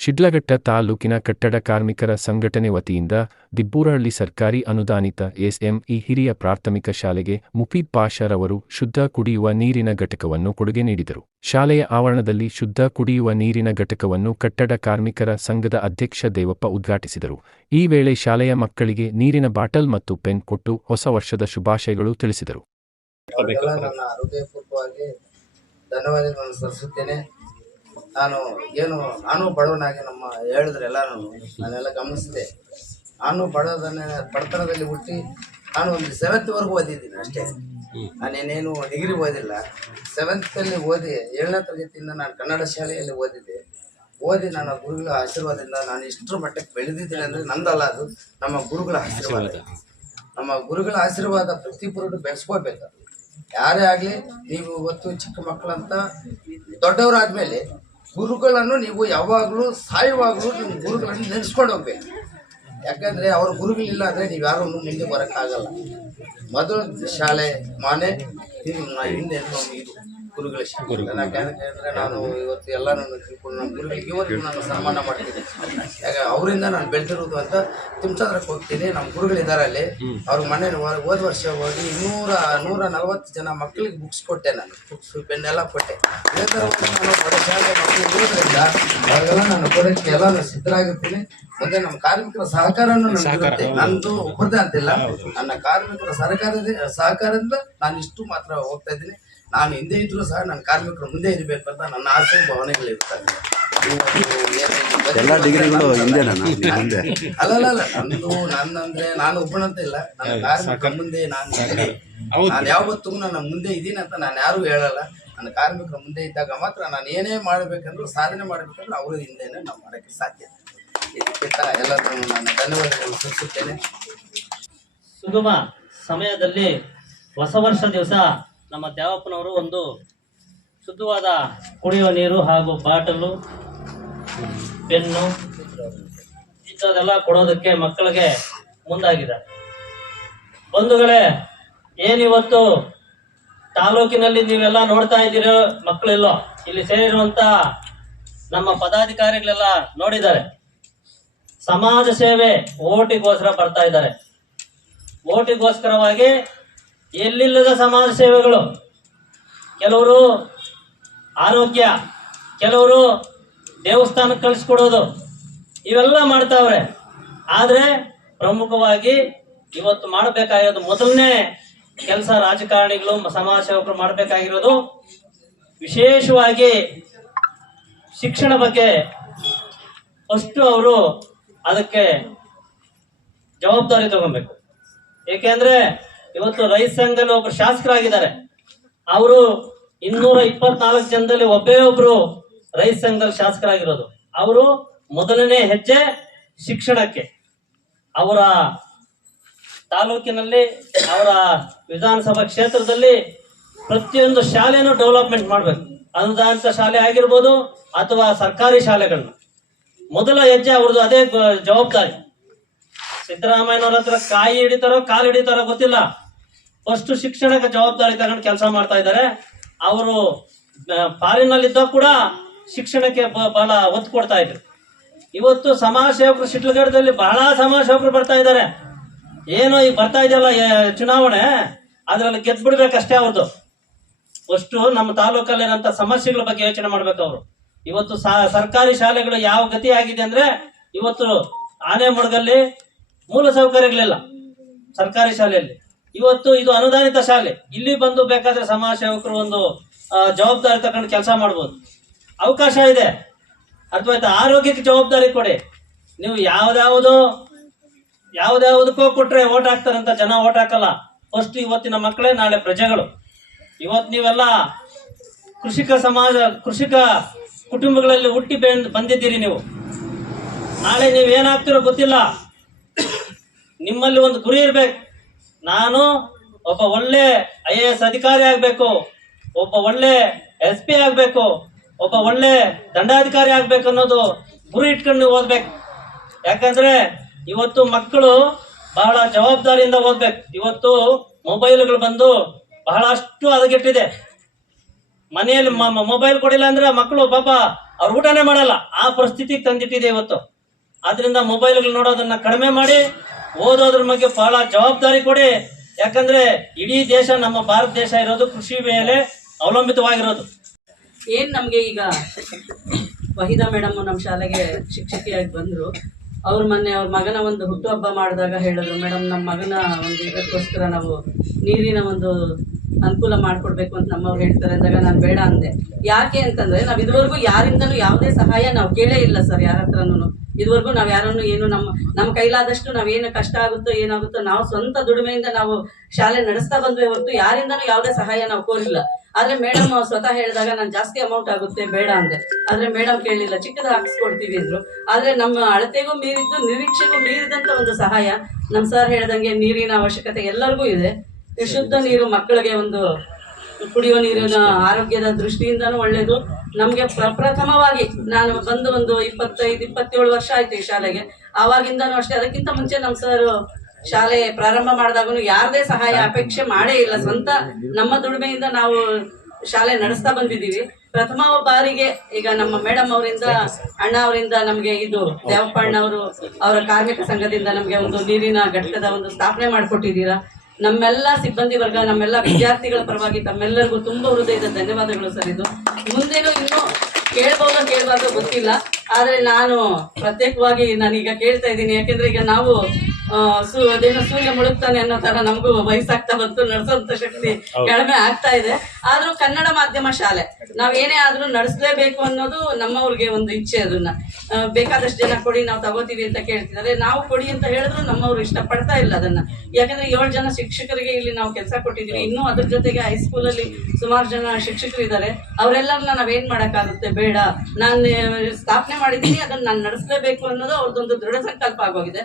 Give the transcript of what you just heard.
ಶಿಡ್ಲಘಟ್ಟ ತಾಲೂಕಿನ ಕಟ್ಟಡ ಕಾರ್ಮಿಕರ ಸಂಘಟನೆ ವತಿಯಿಂದ ದಿಬ್ಬೂರಹಳ್ಳಿ ಸರ್ಕಾರಿ ಅನುದಾನಿತ ಎಸ್ಎಂಇ ಹಿರಿಯ ಪ್ರಾಥಮಿಕ ಶಾಲೆಗೆ ಮುಫೀದ್ ಪಾಷರವರು ಶುದ್ಧ ಕುಡಿಯುವ ನೀರಿನ ಘಟಕವನ್ನು ಕೊಡುಗೆ ನೀಡಿದರು. ಶಾಲೆಯ ಆವರಣದಲ್ಲಿ ಶುದ್ಧ ಕುಡಿಯುವ ನೀರಿನ ಘಟಕವನ್ನು ಕಟ್ಟಡ ಕಾರ್ಮಿಕರ ಸಂಘದ ಅಧ್ಯಕ್ಷ ದೇವಪ್ಪ ಉದ್ಘಾಟಿಸಿದರು. ಈ ವೇಳೆ ಶಾಲೆಯ ಮಕ್ಕಳಿಗೆ ನೀರಿನ ಬಾಟಲ್ ಮತ್ತು ಪೆನ್ ಕೊಟ್ಟು ಹೊಸ ವರ್ಷದ ಶುಭಾಶಯಗಳು ತಿಳಿಸಿದರು ಅವರಿಗೆಲ್ಲ ನನ್ನ ಹೃದಯಪೂರ್ವಕವಾಗಿ ಧನ್ಯವಾದಗಳನ್ನು ಸಲ್ಲಿಸುತ್ತೇನೆ ನಾನು ಏನು ನಾನು ಬಡವನಾಗಿ ನಮ್ಮ ಹೇಳಿದ್ರೆ ಎಲ್ಲರೂ ನಾನೆಲ್ಲ ಗಮನಿಸಿದೆ. ನಾನು ಬಡವನ ಬಡತನದಲ್ಲಿ ಹುಟ್ಟಿ ನಾನು ಒಂದು ಸೆವೆಂತ್ವರೆಗೂ ಓದಿದ್ದೀನಿ ಅಷ್ಟೇ. ನಾನೇನೇನು ಡಿಗ್ರಿ ಓದಿಲ್ಲ. ಸೆವೆಂತಲ್ಲಿ ಓದಿ ಏಳನೇ ತರಗತಿಯಿಂದ ನಾನು ಕನ್ನಡ ಶಾಲೆಯಲ್ಲಿ ಓದಿದ್ದೆ. ಓದಿ ನನ್ನ ಗುರುಗಳ ಆಶೀರ್ವಾದದಿಂದ ನಾನು ಇಷ್ಟರ ಮಟ್ಟಕ್ಕೆ ಬೆಳೆದಿದ್ದೀನಿ ಅಂದರೆ ನಂದಲ್ಲ ಅದು. ನಮ್ಮ ಗುರುಗಳ ಆಶೀರ್ವಾದ. ನಮ್ಮ ಗುರುಗಳ ಆಶೀರ್ವಾದ ಪ್ರತಿಯೊಬ್ಬರು ಬೆಳೆಸ್ಕೋಬೇಕು ಯಾರೇ ಆಗಲಿ ನೀವು ಇವತ್ತು ಚಿಕ್ಕ ಮಕ್ಕಳಂತ ದೊಡ್ಡವರಾದ್ಮೇಲೆ ಗುರುಗಳನ್ನು ನೀವು ಯಾವಾಗಲೂ ಸಾಯುವಾಗಲೂ ನಿಮ್ಮ ಗುರುಗಳನ್ನು ನೆನೆಸ್ಕೊಂಡು ಹೋಗ್ಬೇಕು. ಯಾಕಂದರೆ ಅವ್ರ ಗುರುಗಳಿಲ್ಲ ಅಂದರೆ ನೀವು ಯಾರೂ ಮುಂದೆ ಬರೋಕ್ಕಾಗಲ್ಲ. ಮೊದಲು ಶಾಲೆ ಮನೆ ಇದು ನಾ- ಹಿಂದೆ ಇದು ಗುರುಗಳ ಯಾಕಂದ್ರೆ ನಾನು ಇವತ್ತು ಎಲ್ಲಾನು ತಿಳ್ಕೊಂಡು ನಮ್ಮ ಗುರುಗಳಿಗೆ ಇವತ್ತು ನಾನು ಸನ್ಮಾನ ಮಾಡ್ತೀನಿ. ಯಾಕೆ ಅವರಿಂದ ನಾನು ಬೆಳೆದಿರೋದು ಅಂತ ತುಂಚಂದ್ರಕ್ಕೆ ಹೋಗ್ತೀನಿ. ನಮ್ಮ ಗುರುಗಳಿದ್ದಾರೆ ಅಲ್ಲಿ. ಅವ್ರ ಮನೆ ಹೋದ ವರ್ಷ ಹೋಗಿ ನೂರ ನೂರ ನಲವತ್ತು ಜನ ಮಕ್ಕಳಿಗೆ ಬುಕ್ಸ್ ಕೊಟ್ಟೆ ನಾನು. ಬುಕ್ಸ್ ಪೆನ್ ಎಲ್ಲ ಕೊಟ್ಟೆ. ಇದೇ ಥರ ಒಂದು ನಾನು ಬಡ ಶಾಲೆ ಮಕ್ಕಳಿಗೆ ಇರೋದ್ರಿಂದ ನಾನು ಕೊಡೋಕ್ಕೆ ಎಲ್ಲ ನಾನು ಸಿದ್ಧರಾಗಿರ್ತೀನಿ. ಮತ್ತೆ ನಮ್ಮ ಕಾರ್ಮಿಕರ ಸಹಕಾರನೂ ನನಗಿರುತ್ತೆ ನಂದು ಒಬ್ಬರದೇ ಅಂತಿಲ್ಲ. ನನ್ನ ಕಾರ್ಮಿಕರ ಸರ್ಕಾರದ ಸಹಕಾರದಿಂದ ನಾನು ಇಷ್ಟು ಮಾತ್ರ ಹೋಗ್ತಾ ಇದ್ದೀನಿ. ನಾನು ಹಿಂದೆ ಇದ್ರೂ ಸಹ ನನ್ನ ಕಾರ್ಮಿಕರು ಮುಂದೆ ಇರಬೇಕು ಅಂತ ನನ್ನ ಆಸೆ ಭಾವನೆಗಳಿರ್ತವೆ ಎಲ್ಲ ಡಿಗ್ರಿಗಳು ಹಿಂದೆನಾ ಅಲ್ಲ ಅಲ್ಲ ನಂದು ನನ್ನಂದ್ರೆ ನಾನು ಒಬ್ಬನಂತ ಇಲ್ಲ. ನನ್ನ ಕಾರ್ಮಿಕರ ಮುಂದೆ ನಾನು. ನಾನು ಯಾವತ್ತೂ ನನ್ನ ಮುಂದೆ ಇದ್ದೀನಿ ಅಂತ ನಾನು ಯಾರು ಹೇಳಲ್ಲ. ನನ್ನ ಕಾರ್ಮಿಕರ ಮುಂದೆ ಇದ್ದಾಗ ಮಾತ್ರ ನಾನು ಏನೇ ಮಾಡಬೇಕಂದ್ರೂ ಸಾಧನೆ ಮಾಡಬೇಕಂದ್ರೆ ಅವ್ರ ಹಿಂದೆನೆ ನಾವು ಮಾಡೋಕ್ಕೆ ಸಾಧ್ಯ. ಇದಕ್ಕೆ ತ- ಎಲ್ಲರಿಗೂ ನಾನು ಧನ್ಯವಾದಗಳು ಸಲ್ಲಿಸುತ್ತೇನೆ. ಸುಗಮ ಸಮಯದಲ್ಲಿ ಹೊಸ ವರ್ಷ ದಿವಸ ನಮ್ಮ ದೇವಪ್ಪನವರು ಒಂದು ಶುದ್ಧವಾದ ಕುಡಿಯುವ ನೀರು ಹಾಗೂ ಬಾಟಲು ಪೆನ್ನು ಇಂಥದ್ದೆಲ್ಲ ಕೊಡೋದಕ್ಕೆ ಮಕ್ಕಳಿಗೆ ಮುಂದಾಗಿದ್ದಾರೆ. ಬಂಧುಗಳೇ, ಏನಿವತ್ತು ತಾಲೂಕಿನಲ್ಲಿ ನೀವೆಲ್ಲ ನೋಡ್ತಾ ಇದ್ದೀರೋ ಮಕ್ಕಳೆಲ್ಲೋ, ಇಲ್ಲಿ ಸೇರಿರುವಂತ ನಮ್ಮ ಪದಾಧಿಕಾರಿಗಳೆಲ್ಲ ನೋಡಿದ್ದಾರೆ. ಸಮಾಜ ಸೇವೆ ಓಟಿಗೋಸ್ಕರ ಬರ್ತಾ ಇದ್ದಾರೆ. ಓಟಿಗೋಸ್ಕರವಾಗಿ ಎಲ್ಲಿಲ್ಲದ ಸಮಾಜ ಸೇವೆಗಳು? ಕೆಲವರು ಆರೋಗ್ಯ, ಕೆಲವರು ದೇವಸ್ಥಾನಕ್ಕೆ ಕಳಿಸ್ಕೊಡೋದು, ಇವೆಲ್ಲ ಮಾಡ್ತಾವ್ರೆ. ಆದರೆ ಪ್ರಮುಖವಾಗಿ ಇವತ್ತು ಮಾಡಬೇಕಾಗಿರೋದು ಮೊದಲನೇ ಕೆಲಸ ರಾಜಕಾರಣಿಗಳು, ಸಮಾಜ ಸೇವಕರು ಮಾಡಬೇಕಾಗಿರೋದು ವಿಶೇಷವಾಗಿ ಶಿಕ್ಷಣ ಬಗ್ಗೆ. ಫಸ್ಟು ಅವರು ಅದಕ್ಕೆ ಜವಾಬ್ದಾರಿ ತಗೊಬೇಕು. ಏಕೆಂದ್ರೆ ಇವತ್ತು ರೈತ ಸಂಘದಲ್ಲಿ ಒಬ್ರು ಶಾಸಕರಾಗಿದ್ದಾರೆ. ಅವರು ಇನ್ನೂರ ಇಪ್ಪತ್ನಾಲ್ಕು ಜನದಲ್ಲಿ ಒಬ್ಬೇ ಒಬ್ರು ರೈತ ಸಂಘದಲ್ಲಿ ಶಾಸಕರಾಗಿರೋದು. ಅವರು ಮೊದಲನೇ ಹೆಜ್ಜೆ ಶಿಕ್ಷಣಕ್ಕೆ. ಅವರ ತಾಲೂಕಿನಲ್ಲಿ, ಅವರ ವಿಧಾನಸಭಾ ಕ್ಷೇತ್ರದಲ್ಲಿ ಪ್ರತಿಯೊಂದು ಶಾಲೆನೂ ಡೆವಲಪ್ಮೆಂಟ್ ಮಾಡಬೇಕು. ಅನುದಾನಿತ ಶಾಲೆ ಆಗಿರ್ಬೋದು ಅಥವಾ ಸರ್ಕಾರಿ ಶಾಲೆಗಳನ್ನ. ಮೊದಲ ಹೆಜ್ಜೆ ಅವ್ರದ್ದು ಅದೇ ಜವಾಬ್ದಾರಿ. ಸಿದ್ದರಾಮಯ್ಯನವರ ಹತ್ರ ಕಾಯಿ ಹಿಡಿತಾರೋ, ಕಾಲು ಹಿಡಿತಾರೋ ಗೊತ್ತಿಲ್ಲ. ಫಸ್ಟ್ ಶಿಕ್ಷಣಕ್ಕೆ ಜವಾಬ್ದಾರಿ ತಗೊಂಡು ಕೆಲಸ ಮಾಡ್ತಾ ಇದ್ದಾರೆ. ಅವರು ಫಾರಿನಲ್ಲಿದ್ದಾಗ ಕೂಡ ಶಿಕ್ಷಣಕ್ಕೆ ಬಹಳ ಒತ್ತು ಕೊಡ್ತಾ ಇದ್ರು. ಇವತ್ತು ಸಮಾಜ ಸೇವಕರು ಶಿಟ್ಲಗಡದಲ್ಲಿ ಬಹಳ ಸಮಾಜ ಸೇವಕರು ಬರ್ತಾ ಇದ್ದಾರೆ. ಏನೋ ಈಗ ಬರ್ತಾ ಇದೆಯಲ್ಲ ಚುನಾವಣೆ, ಅದರಲ್ಲಿ ಗೆದ್ದು ಬಿಡ್ಬೇಕಷ್ಟೇ ಅವ್ರದ್ದು ಅಷ್ಟು ನಮ್ಮ ತಾಲೂಕಲ್ಲಿರೋಂಥ ಸಮಸ್ಯೆಗಳ ಬಗ್ಗೆ ಯೋಚನೆ ಮಾಡ್ಬೇಕು ಅವರು. ಇವತ್ತು ಸರ್ಕಾರಿ ಶಾಲೆಗಳು ಯಾವ ಗತಿ ಆಗಿದೆ ಅಂದ್ರೆ ಇವತ್ತು ಆನೆಮುಡ್ಗಲ್ಲಿ ಮೂಲ ಸೌಕರ್ಯಗಳಿಲ್ಲ ಸರ್ಕಾರಿ ಶಾಲೆಯಲ್ಲಿ. ಇವತ್ತು ಇದು ಅನುದಾನಿತ ಶಾಲೆ. ಇಲ್ಲಿ ಬಂದು ಬೇಕಾದ್ರೆ ಸಮಾಜ ಸೇವಕರು ಒಂದು ಜವಾಬ್ದಾರಿ ತಗೊಂಡು ಕೆಲಸ ಮಾಡ್ಬೋದು. ಅವಕಾಶ ಇದೆ. ಅಥವಾ ಆರೋಗ್ಯಕ್ಕೆ ಜವಾಬ್ದಾರಿ ಕೊಡಿ. ನೀವು ಯಾವ್ದಾವುದೋ ಯಾವ್ದಾವುದಕ್ಕೋ ಕೊಟ್ರೆ ಓಟ್ ಹಾಕ್ತಾರಂತ ಜನ ಓಟ್ ಹಾಕಲ್ಲ. ಫಸ್ಟ್ ಇವತ್ತಿನ ಮಕ್ಕಳೇ, ನಾಳೆ ಪ್ರಜೆಗಳು. ಇವತ್ತು ನೀವೆಲ್ಲ ಕೃಷಿಕ ಸಮಾಜ, ಕೃಷಿಕ ಕುಟುಂಬಗಳಲ್ಲಿ ಹುಟ್ಟಿ ಬೆಂದ್ ಬಂದಿದ್ದೀರಿ ನೀವು. ನಾಳೆ ನೀವು ಏನಾಗ್ತಿರೋ ಗೊತ್ತಿಲ್ಲ. ನಿಮ್ಮಲ್ಲಿ ಒಂದು ಗುರಿ ಇರ್ಬೇಕು. ನಾನು ಒಬ್ಬ ಒಳ್ಳೆ ಐ ಅಧಿಕಾರಿ ಆಗ್ಬೇಕು, ಒಬ್ಬ ಒಳ್ಳೆ ಎಸ್ ಪಿ ಆಗ್ಬೇಕು, ಒಬ್ಬ ಒಳ್ಳೆ ದಂಡಾಧಿಕಾರಿ ಆಗ್ಬೇಕು ಅನ್ನೋದು ಗುರಿ ಇಟ್ಕೊಂಡು ಓದ್ಬೇಕು. ಯಾಕಂದ್ರೆ ಇವತ್ತು ಮಕ್ಕಳು ಬಹಳ ಜವಾಬ್ದಾರಿಯಿಂದ ಓದ್ಬೇಕು. ಇವತ್ತು ಮೊಬೈಲ್ಗಳು ಬಂದು ಬಹಳಷ್ಟು ಹದಗೆಟ್ಟಿದೆ. ಮನೆಯಲ್ಲಿ ಮೊಬೈಲ್ ಕೊಡಿಲ್ಲ ಅಂದ್ರೆ ಮಕ್ಕಳು ಪಾಪ ಅವ್ರು ಊಟನೇ ಮಾಡಲ್ಲ. ಆ ಪರಿಸ್ಥಿತಿಗೆ ತಂದಿಟ್ಟಿದೆ ಇವತ್ತು. ಆದ್ರಿಂದ ಮೊಬೈಲ್ಗಳು ನೋಡೋದನ್ನ ಕಡಿಮೆ ಮಾಡಿ ಓದೋದ್ರ ಬಗ್ಗೆ ಬಹಳ ಜವಾಬ್ದಾರಿ ಕೊಡಿ. ಯಾಕಂದ್ರೆ ಇಡೀ ದೇಶ ನಮ್ಮ ಭಾರತ ದೇಶ ಇರೋದು ಕೃಷಿ ಮೇಲೆ ಅವಲಂಬಿತವಾಗಿರೋದು. ಏನ್ ನಮ್ಗೆ ಈಗ ವಹಿದ ಮೇಡಮ್ ನಮ್ಮ ಶಾಲೆಗೆ ಶಿಕ್ಷಕಿಯಾಗಿ ಬಂದ್ರು. ಅವ್ರ ಮೊನ್ನೆ ಅವ್ರ ಮಗನ ಒಂದು ಹುಟ್ಟುಹಬ್ಬ ಮಾಡಿದಾಗ ಹೇಳಿದ್ರು, ಮೇಡಮ್ ನಮ್ಮ ಮಗನ ಒಂದು ಇದಕ್ಕೋಸ್ಕರ ನಾವು ನೀರಿನ ಒಂದು ಅನುಕೂಲ ಮಾಡ್ಕೊಡ್ಬೇಕು ಅಂತ ನಮ್ಮವ್ರು ಹೇಳ್ತಾರೆ ಅಂದಾಗ ನಾನು ಬೇಡ ಅಂದೆ. ಯಾಕೆ ಅಂತಂದ್ರೆ ನಾವು ಇದುವರೆಗೂ ಯಾರಿಂದನೂ ಯಾವುದೇ ಸಹಾಯ ನಾವು ಕೇಳೇ ಇಲ್ಲ ಸರ್, ಯಾರ ಹತ್ರನೂ ಇದುವರೆಗೂ ನಾವ್ ಯಾರನ್ನು ಏನು ನಮ್ಮ ನಮ್ಮ ಕೈಲಾದಷ್ಟು ನಾವೇನು ಕಷ್ಟ ಆಗುತ್ತೋ ಏನಾಗುತ್ತೋ ನಾವು ಸ್ವಂತ ದುಡಿಮೆಯಿಂದ ನಾವು ಶಾಲೆ ನಡೆಸ್ತಾ ಬಂದ್ವಿ ಹೊರತು ಯಾರಿಂದನೂ ಯಾವುದೇ ಸಹಾಯ ನಾವು ಕೋರಿಲ್ಲ. ಆದ್ರೆ ಮೇಡಮ್ ಸ್ವತಃ ಹೇಳಿದಾಗ ನಾನು ಜಾಸ್ತಿ ಅಮೌಂಟ್ ಆಗುತ್ತೆ ಬೇಡ ಅಂದೆ. ಆದ್ರೆ ಮೇಡಮ್ ಕೇಳಿಲ್ಲ ಚಿಕ್ಕದ ಹಾಕಿಸ್ಕೊಡ್ತೀವಿ ಅಂದ್ರು. ಆದ್ರೆ ನಮ್ಮ ಅಳತೆಗೂ ಮೀರಿದ್ದು ನಿರೀಕ್ಷೆಗೂ ಮೀರಿದಂತ ಒಂದು ಸಹಾಯ. ನಮ್ ಸರ್ ಹೇಳ್ದಂಗೆ ನೀರಿನ ಅವಶ್ಯಕತೆ ಎಲ್ಲರಿಗೂ ಇದೆ. ಶುದ್ಧ ನೀರು ಮಕ್ಕಳಿಗೆ ಒಂದು ಕುಡಿಯುವ ನೀರಿನ ಆರೋಗ್ಯದ ದೃಷ್ಟಿಯಿಂದನೂ ಒಳ್ಳೇದು. ನಮಗೆ ಪ್ರಪ್ರಥಮವಾಗಿ ನಾನು ಬಂದು ಒಂದು ಇಪ್ಪತ್ತೈದು ಇಪ್ಪತ್ತೇಳು ವರ್ಷ ಆಯ್ತು ಈ ಶಾಲೆಗೆ. ಆವಾಗಿಂದನೂ ಅಷ್ಟೇ. ಅದಕ್ಕಿಂತ ಮುಂಚೆ ನಮ್ಮ ಸರ್ ಶಾಲೆ ಪ್ರಾರಂಭ ಮಾಡಿದಾಗೂ ಯಾರದೇ ಸಹಾಯ ಅಪೇಕ್ಷೆ ಮಾಡೇ ಇಲ್ಲ. ಸ್ವಂತ ನಮ್ಮ ದುಡಿಮೆಯಿಂದ ನಾವು ಶಾಲೆ ನಡೆಸ್ತಾ ಬಂದಿದ್ದೀವಿ. ಪ್ರಥಮ ಬಾರಿಗೆ ಈಗ ನಮ್ಮ ಮೇಡಮ್ ಅವರಿಂದ ಅಣ್ಣ ಅವರಿಂದ ನಮಗೆ ಇದು ದೇವಪ್ಪ ಅಣ್ಣವರು ಅವರ ಕಾರ್ಮಿಕ ಸಂಘದಿಂದ ನಮಗೆ ಒಂದು ನೀರಿನ ಘಟಕದ ಒಂದು ಸ್ಥಾಪನೆ ಮಾಡಿಕೊಟ್ಟಿದ್ದೀರಾ. ನಮ್ಮೆಲ್ಲ ಸಿಬ್ಬಂದಿ ವರ್ಗ, ನಮ್ಮೆಲ್ಲ ವಿದ್ಯಾರ್ಥಿಗಳ ಪರವಾಗಿ ತಮ್ಮೆಲ್ಲರಿಗೂ ತುಂಬಾ ಹೃದಯದ ಧನ್ಯವಾದಗಳು ಸರ್ ಇದು. ಮುಂದೇನು ಇನ್ನೂ ಕೇಳ್ಬೋದೋ, ಕೇಳ್ಬಾರ್ದು ಗೊತ್ತಿಲ್ಲ. ಆದ್ರೆ ನಾನು ಪ್ರತ್ಯೇಕವಾಗಿ ನಾನೀಗ ಕೇಳ್ತಾ ಇದ್ದೀನಿ. ಯಾಕೆಂದ್ರೆ ಈಗ ನಾವು ಆ, ಸು ಅದೇನೋ ಸೂರ್ಯ ಮುಳುಗ್ತಾನೆ ಅನ್ನೋ ತರ ನಮಗೂ ವಯಸ್ಸಾಗ್ತಾ ಬಂತು ನಡೆಸುವಂತ ಶಕ್ತಿ ಕಡಿಮೆ ಆಗ್ತಾ ಇದೆ. ಆದ್ರೂ ಕನ್ನಡ ಮಾಧ್ಯಮ ಶಾಲೆ ನಾವ್ ಏನೇ ಆದ್ರೂ ನಡೆಸಲೇಬೇಕು ಅನ್ನೋದು ನಮ್ಮವ್ರಿಗೆ ಒಂದು ಇಚ್ಛೆ ಅದನ್ನ. ಬೇಕಾದಷ್ಟು ಜನ ಕೊಡಿ ನಾವು ತಗೋತೀವಿ ಅಂತ ಕೇಳ್ತಿದ್ದಾರೆ. ನಾವು ಕೊಡಿ ಅಂತ ಹೇಳಿದ್ರು ನಮ್ಮವ್ರು ಇಷ್ಟ ಪಡ್ತಾ ಇಲ್ಲ ಅದನ್ನ. ಯಾಕಂದ್ರೆ ಏಳು ಜನ ಶಿಕ್ಷಕರಿಗೆ ಇಲ್ಲಿ ನಾವು ಕೆಲಸ ಕೊಟ್ಟಿದೀವಿ. ಇನ್ನೂ ಅದ್ರ ಜೊತೆಗೆ ಹೈಸ್ಕೂಲ್ ಅಲ್ಲಿ ಸುಮಾರು ಜನ ಶಿಕ್ಷಕರು ಇದ್ದಾರೆ ಅವರೆಲ್ಲರನ್ನ ನಾವೇನ್ ಮಾಡಕ್ಕಾಗುತ್ತೆ? ಬೇಡ. ನಾನು ಸ್ಥಾಪನೆ ಮಾಡಿದ್ದೀನಿ ಅದನ್ನ ನಾನು ನಡೆಸಲೇಬೇಕು ಅನ್ನೋದು ಅವ್ರದ್ದೊಂದು ದೃಢ ಸಂಕಲ್ಪ ಆಗೋಗಿದೆ.